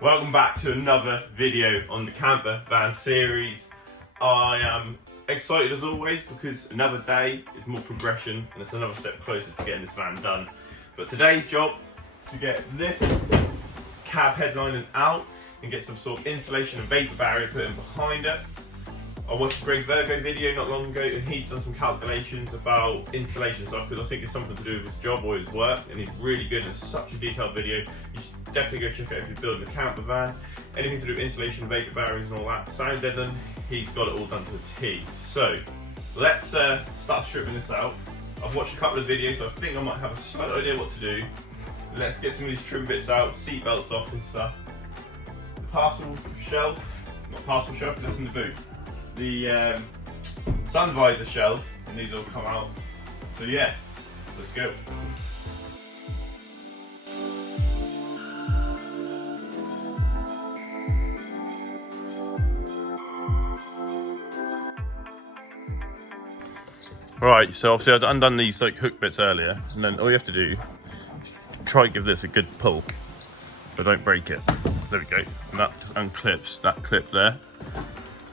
Welcome back to another video on the Campervan series. I am excited as always because another day is more progression and it's another step closer to getting this van done. But today's job is to get this cab headlining out and get some sort of insulation and vapour barrier put in behind it. I watched a Greg Virgo video not long ago and he'd done some calculations about insulation stuff because I think it's something to do with his job or his work, and he's really good and it's such a detailed video. You should definitely go check it out if you're building a camper van. Anything to do with insulation, vapour barriers and all that, sound deadening, he's got it all done to a T. So let's start stripping this out. I've watched a couple of videos so I think I might have a slight idea what to do. Let's get some of these trim bits out, seat belts off and stuff. The parcel shelf, not parcel shelf, that's in the boot. The sun visor shelf, and these all come out. So yeah, let's go. Right, so obviously I'd undone these like hook bits earlier, and then all you have to do is try and give this a good pull, but don't break it. There we go, and that unclips that clip there,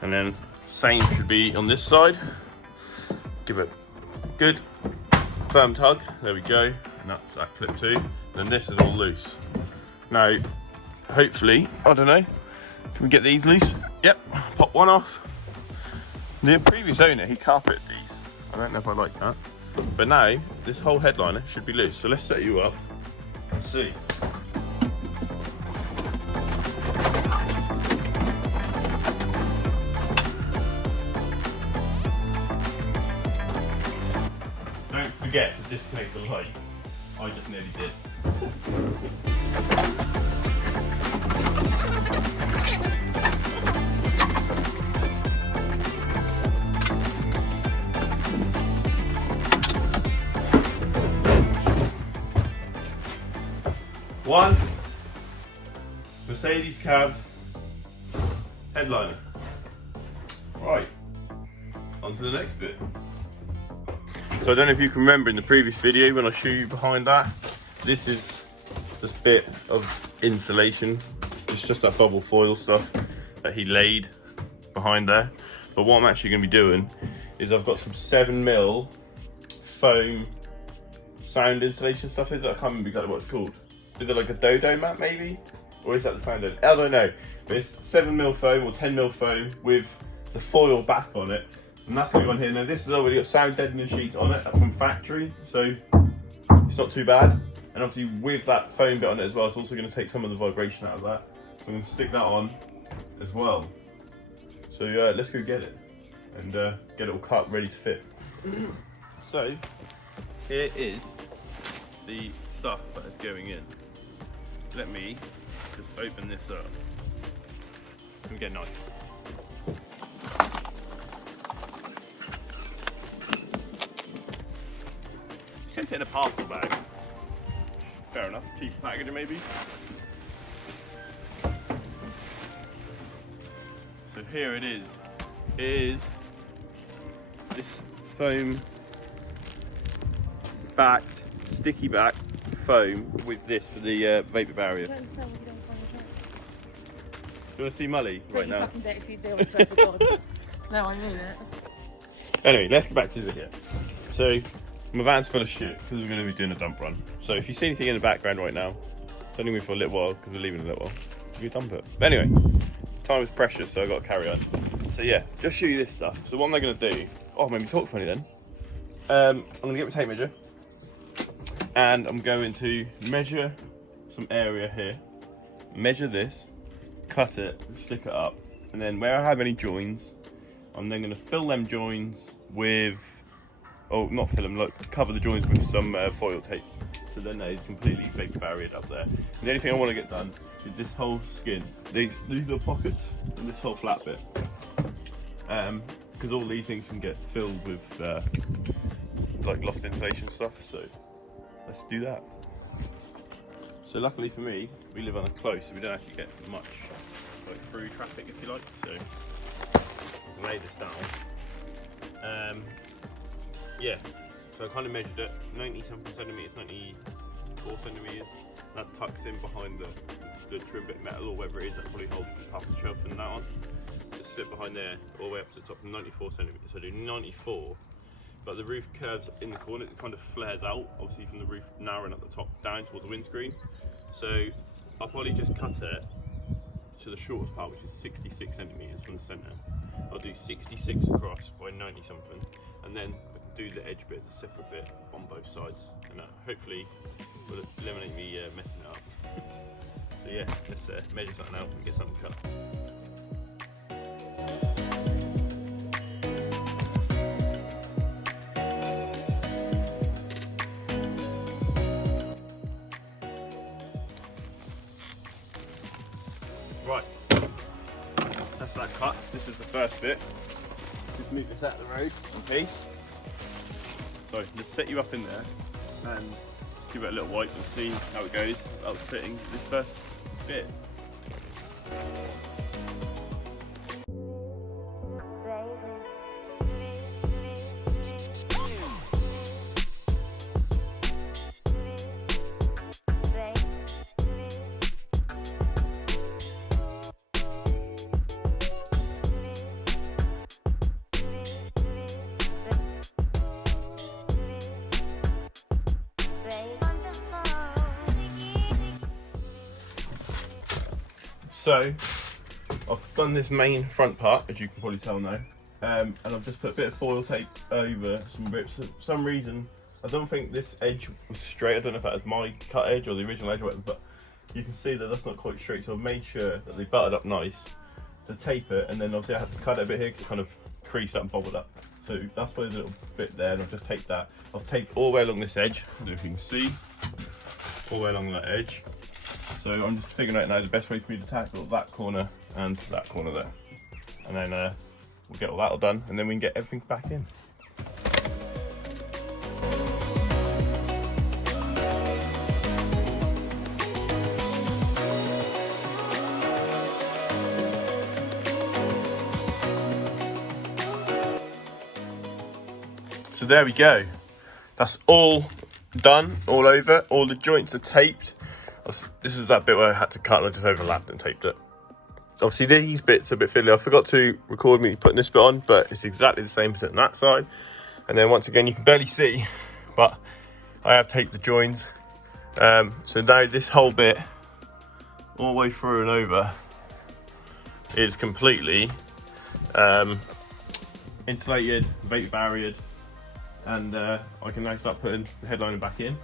and then same should be on this side. Give it a good firm tug. There we go. And that's that clip too. Then this is all loose. Now, hopefully, I don't know, can we get these loose? Yep, pop one off. The previous owner, he carpeted these. I don't know if I like that. But now, this whole headliner should be loose. So let's set you up and see. Don't forget to disconnect the light. I just nearly did. One Mercedes cab headliner. Right, on to the next bit. So I don't know if you can remember in the previous video when I showed you behind that, this is this bit of insulation. It's just that bubble foil stuff that he laid behind there. But what I'm actually going to be doing is I've got some 7mm foam sound insulation stuff. I can't remember exactly what it's called. Is it like a dodo mat maybe? Or is that the sound deadening? I don't know. But it's 7mm foam or 10mm foam with the foil back on it. And that's going to go on here. Now this has already got sound deadening sheets on it from factory, so it's not too bad. And obviously with that foam bit on it as well, it's also going to take some of the vibration out of that. So I'm going to stick that on as well. So let's go get it and get it all cut, ready to fit. So here is the stuff that is going in. Let me just open this up. Let me get a knife. Sent it in a parcel bag. Fair enough, cheap packaging maybe. So here it is. Is this foam backed, sticky back foam with this for the vapour barrier. I don't understand why you don't find a job. You want to see Mully right now? Don't you fucking dare if you do, I swear to God. No, I mean it. Anyway, let's get back to it here. So my van's full of shit because we're going to be doing a dump run. So if you see anything in the background right now, it's only me for a little while because we're leaving in a little while. We dump it. But anyway, time is precious, so I've got to carry on. So yeah, just show you this stuff. So what am I going to do? Oh, maybe talk funny then. I'm going to get my tape measure and I'm going to measure some area here. Measure this, cut it, stick it up, and then where I have any joins, I'm then going to fill them joins with, oh, not fill them, like cover the joints with some foil tape. So then that is completely vapour barriered up there. And the only thing I want to get done is this whole skin. These are pockets and this whole flat bit. Because all these things can get filled with like loft insulation stuff. So let's do that. So luckily for me, we live on a close, so we don't actually get much like through traffic, if you like. So I'll lay this down. Yeah, so I kind of measured it, 90 something centimetres, 94 centimetres, that tucks in behind the trim bit metal, or whether it is that probably holds past the shelf and that on. Just sit behind there all the way up to the top, 94 centimetres. So I do 94, but the roof curves in the corner, it kind of flares out, obviously from the roof narrowing at the top down towards the windscreen. So I'll probably just cut it to the shortest part, which is 66 centimetres from the centre. I'll do 66 across by 90 something, and then I can do the edge bit as a separate bit on both sides, and hopefully will eliminate me messing it up. So yeah, let's measure something out and get something cut. Right, that's that cut. This is the first bit. Just move this out of the road in peace. So just set you up in there and give it a little wipe and see how it goes. I was fitting this first bit. So I've done this main front part, as you can probably tell now, and I've just put a bit of foil tape over some rips. For some reason, I don't think this edge was straight. I don't know if that was my cut edge or the original edge or whatever, but you can see that that's not quite straight. So I've made sure that they buttered up nice to tape it, and then obviously I had to cut it a bit here because it kind of creased up and bobbled up. So that's why there's a little bit there, and I've just taped that. I've taped all the way along this edge, as you can see, all the way along that edge. So I'm just figuring out now the best way for me to tackle that corner and that corner there. And then we'll get all that all done, and then we can get everything back in. So there we go. That's all done, all over. All the joints are taped. This is that bit where I had to cut and I just overlapped and taped it. Obviously these bits are a bit fiddly. I forgot to record me putting this bit on, but it's exactly the same as on that side. And then once again, you can barely see, but I have taped the joins. So now this whole bit, all the way through and over, is completely insulated, vapor barriered, and I can now start putting the headliner back in.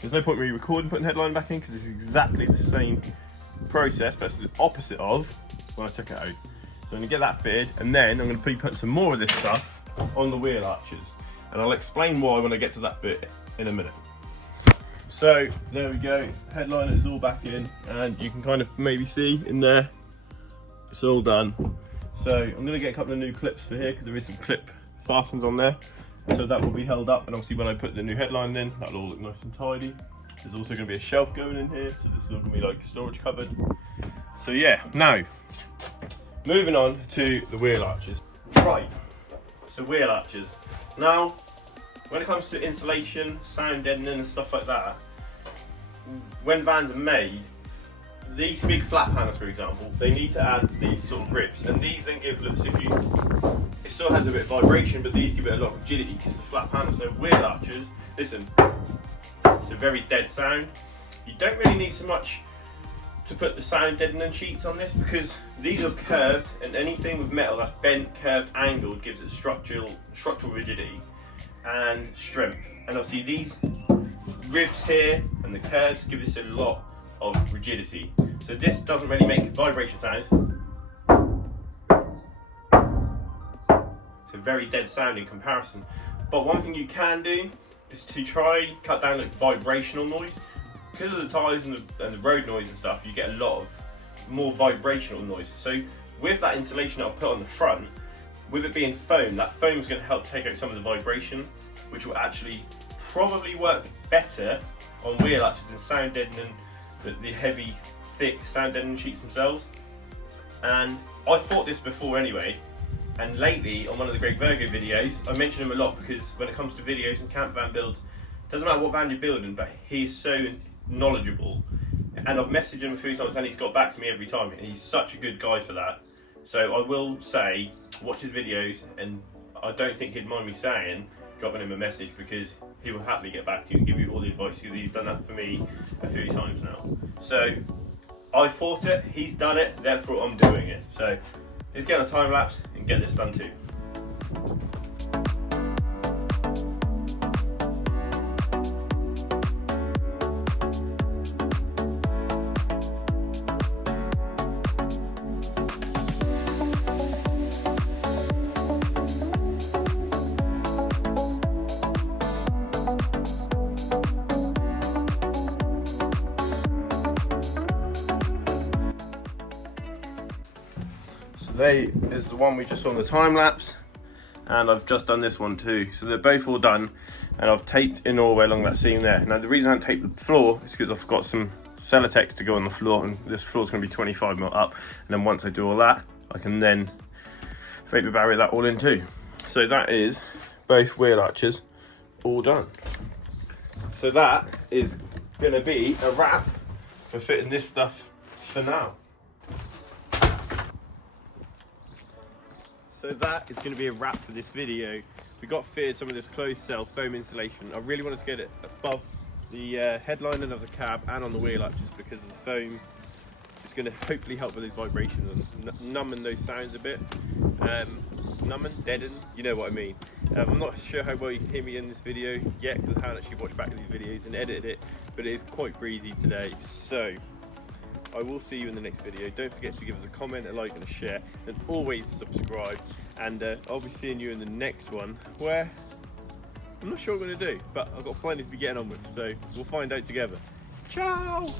There's no point really recording putting headline back in because it's exactly the same process, but it's the opposite of when I took it out. So I'm going to get that fitted, and then I'm going to be putting some more of this stuff on the wheel arches, and I'll explain why when I get to that bit in a minute. So there we go, headliner is all back in, and you can kind of maybe see in there, it's all done. So I'm going to get a couple of new clips for here because there is some clip fasteners on there. So that will be held up, and obviously when I put the new headline in, that'll all look nice and tidy. There's also going to be a shelf going in here, so this is all going to be like a storage cupboard. So yeah, now, moving on to the wheel arches. Right, so wheel arches. Now, when it comes to insulation, sound deadening and stuff like that, when vans are made, these big flat panels, for example, they need to add these sort of grips, and these then give, look, so if you, it still has a bit of vibration, but these give it a lot of rigidity because the flat panels. So wheel arches, listen, it's a very dead sound. You don't really need so much to put the sound deadening sheets on this because these are curved, and anything with metal that's bent, curved, angled gives it structural rigidity and strength. And obviously these ribs here and the curves give this a lot of rigidity. So this doesn't really make vibration sounds. It's a very dead sound in comparison. But one thing you can do is to try cut down like vibrational noise. Because of the tyres and the road noise and stuff, you get a lot of more vibrational noise. So with that insulation I'll put on the front, with it being foam, that foam is going to help take out some of the vibration, which will actually probably work better on wheel arches than sound deadening, the heavy, thick sound deadening sheets themselves. And I thought this before anyway, and lately on one of the Great Virgo videos, I mention him a lot because when it comes to videos and campervan builds, doesn't matter what van you're building, but he's so knowledgeable and I've messaged him a few times and he's got back to me every time, and he's such a good guy for that. So I will say, watch his videos, and I don't think he'd mind me saying, dropping him a message, because he will happily get back to you and give you all the advice, because he's done that for me a few times now. So I thought it, he's done it, therefore I'm doing it. So let's get on a time lapse and get this done too. Today is the one we just saw in the time lapse, and I've just done this one too. So they're both all done, and I've taped in all the way along that seam there. Now the reason I haven't taped the floor is because I've got some Celotex to go on the floor, and this floor is going to be 25mm up, and then once I do all that, I can then vapor barrier that all in too. So that is both wheel arches all done. So that is going to be a wrap for fitting this stuff for now. So that is going to be a wrap for this video. We got fitted some of this closed cell foam insulation. I really wanted to get it above the headliner of the cab and on the wheel arches, because the foam is going to hopefully help with those vibrations and numbing those sounds a bit. Numbing, deaden, you know what I mean. I'm not sure how well you can hear me in this video yet, because I haven't actually watched back these videos and edited it, but it is quite breezy today. So I will see you in the next video. Don't forget to give us a comment, a like and a share, and always subscribe. And I'll be seeing you in the next one, where I'm not sure what I'm going to do, but I've got plenty to be getting on with, so we'll find out together. Ciao!